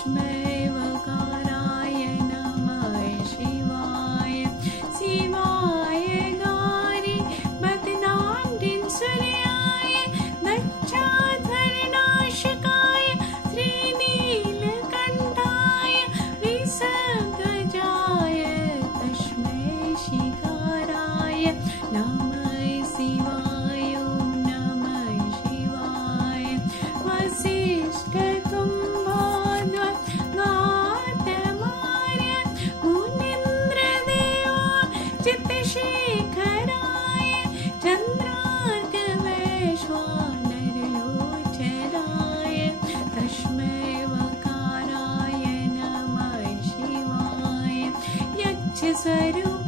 तस्मै वकाराय नमः शिवाय शिवाय गारि बदनाम्बिं सूर्याय दक्षाध्वरनाशकाय श्रीनीलकण्ठाय वृषभध्वजाय तस्मै शिकाराय नमः शिवाय नमः शिवाय वसिष्ठकुम्भोद्गतमार्य मुनीन्द्रदेवा चित्तशेखराय चन्द्रार्कवैश्वानरलोचनाय तस्मै वकाराय नमः शिवाय यक्षस्वरूप